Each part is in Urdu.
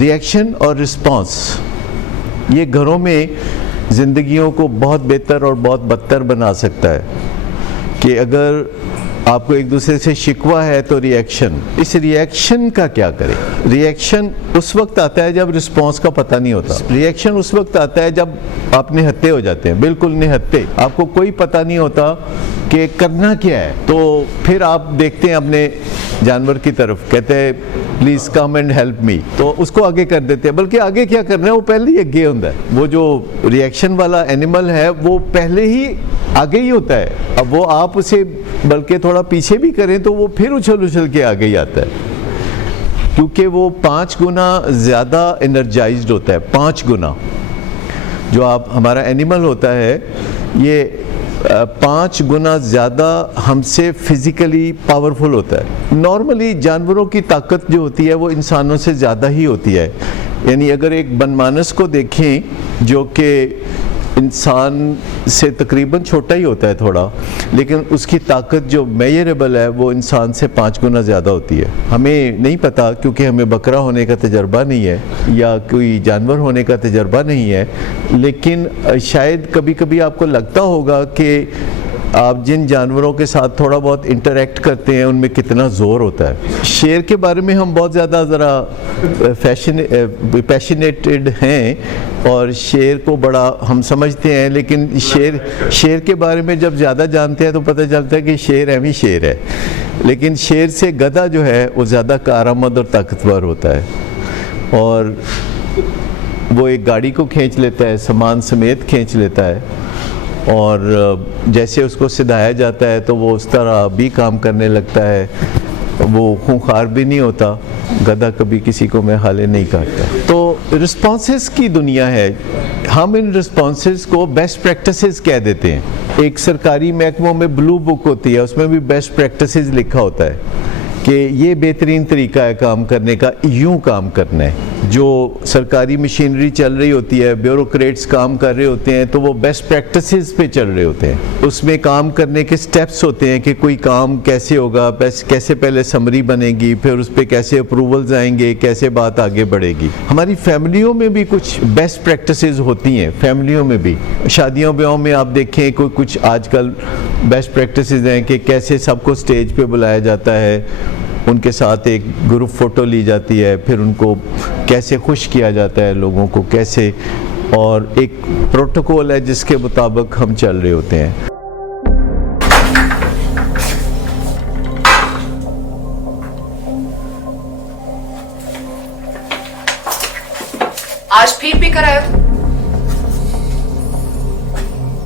ریئیکشن اور رسپانس یہ گھروں میں زندگیوں کو بہت بہتر اور بہت بدتر بنا سکتا ہے کہ اگر آپ کو ایک دوسرے سے شکوہ ہے تو ریئیکشن، اس ریئیکشن کا کیا کریں؟ ریئیکشن اس وقت آتا ہے جب رسپانس کا پتہ نہیں ہوتا. ریئیکشن اس وقت آتا ہے جب آپ نہتے ہو جاتے ہیں، بالکل نہتے، آپ کو کوئی پتہ نہیں ہوتا کہ کرنا کیا ہے. تو پھر آپ دیکھتے ہیں اپنے جانور کی طرف، کہتے ہیں please come and help me, تو اس کو آگے کر دیتے ہیں. بلکہ آگے کیا کرنا ہے وہ پہلے ہی اگے ہوتا ہے. وہ جو ریئیکشن والا اینیمل ہے وہ پہلے ہی آگے ہی ہوتا ہے. اب وہ آپ اسے بلکہ تھوڑا پیچھے بھی کریں تو وہ پھر اچھل کے آگے ہی آتا ہے، کیونکہ وہ 5 گنا زیادہ انرجائزڈ ہوتا ہے. 5 گنا جو آپ ہمارا اینیمل ہوتا ہے یہ 5 گنا زیادہ ہم سے فزیکلی پاورفل ہوتا ہے. نارملی جانوروں کی طاقت جو ہوتی ہے وہ انسانوں سے زیادہ ہی ہوتی ہے. یعنی اگر ایک بنمانس کو دیکھیں جو کہ انسان سے تقریباً چھوٹا ہی ہوتا ہے تھوڑا، لیکن اس کی طاقت جو میئریبل ہے وہ انسان سے 5 گنا زیادہ ہوتی ہے. ہمیں نہیں پتا کیونکہ ہمیں بکرا ہونے کا تجربہ نہیں ہے یا کوئی جانور ہونے کا تجربہ نہیں ہے، لیکن شاید کبھی کبھی آپ کو لگتا ہوگا کہ آپ جن جانوروں کے ساتھ تھوڑا بہت انٹریکٹ کرتے ہیں ان میں کتنا زور ہوتا ہے. شیر کے بارے میں ہم بہت زیادہ ذرا پیشنیٹڈ ہیں اور شیر کو بڑا ہم سمجھتے ہیں، لیکن شیر کے بارے میں جب زیادہ جانتے ہیں تو پتہ چلتا ہے کہ شیر اہم ہی شیر ہے. لیکن شیر سے گدھا جو ہے وہ زیادہ کارآمد اور طاقتور ہوتا ہے، اور وہ ایک گاڑی کو کھینچ لیتا ہے، سامان سمیت کھینچ لیتا ہے، اور جیسے اس کو سدھایا جاتا ہے تو وہ اس طرح بھی کام کرنے لگتا ہے. وہ خونخوار بھی نہیں ہوتا. گدھا کبھی کسی کو میں حالے نہیں کاٹتا. تو رسپانسز کی دنیا ہے. ہم ان رسپانسز کو بیسٹ پریکٹسز کہہ دیتے ہیں. ایک سرکاری محکموں میں بلو بک ہوتی ہے، اس میں بھی بیسٹ پریکٹسز لکھا ہوتا ہے کہ یہ بہترین طریقہ ہے کام کرنے کا، یوں کام کرنا ہے. جو سرکاری مشینری چل رہی ہوتی ہے، بیوروکریٹس کام کر رہے ہوتے ہیں تو وہ بیسٹ پریکٹسز پہ چل رہے ہوتے ہیں. اس میں کام کرنے کے سٹیپس ہوتے ہیں کہ کوئی کام کیسے ہوگا، کیسے پہلے سمری بنے گی، پھر اس پہ کیسے اپروولز آئیں گے، کیسے بات آگے بڑھے گی. ہماری فیملیوں میں بھی کچھ بیسٹ پریکٹسز ہوتی ہیں. فیملیوں میں بھی شادیوں بیاہوں میں آپ دیکھیں کوئی کچھ آج کل بیسٹ پریکٹسز ہیں کہ کیسے سب کو سٹیج پہ بلایا جاتا ہے، ان کے ساتھ ایک گروپ فوٹو لی جاتی ہے، پھر ان کو کیسے خوش کیا جاتا ہے لوگوں کو کیسے، اور ایک پروٹوکول ہے جس کے مطابق ہم چل رہے ہوتے ہیں. آج پھر بھی کرایا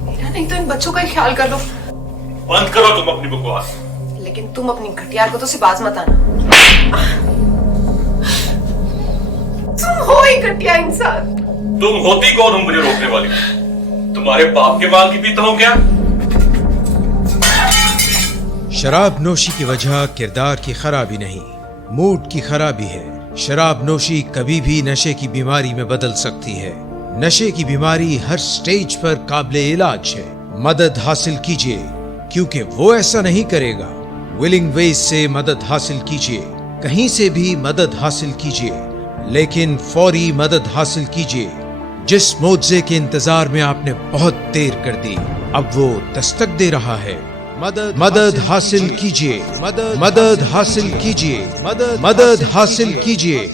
میرا نہیں تو ان بچوں کا ہی خیال کر لو. بند کرو تم اپنی بکواس. لیکن تم اپنی گھٹیا کو تو سے باز مت آنا. تم ہو ہی گھٹیا انسان. تم ہوتی کون ہو مجھے روکنے والی؟ تمہارے باپ کے مال کی پیتا ہوں کیا؟ شراب نوشی کی وجہ کردار کی خرابی نہیں، موڈ کی خرابی ہے. شراب نوشی کبھی بھی نشے کی بیماری میں بدل سکتی ہے. نشے کی بیماری ہر سٹیج پر قابل علاج ہے. مدد حاصل کیجیے کیونکہ وہ ایسا نہیں کرے گا. ولنگ ویز سے مدد حاصل کیجیے، کہیں سے بھی مدد حاصل کیجیے، لیکن فوری مدد حاصل کیجیے. جس معجزے کے انتظار میں آپ نے بہت دیر کر دی اب وہ دستک دے رہا ہے. مدد حاصل کیجیے، مدد حاصل کیجیے، مدد حاصل کیجیے.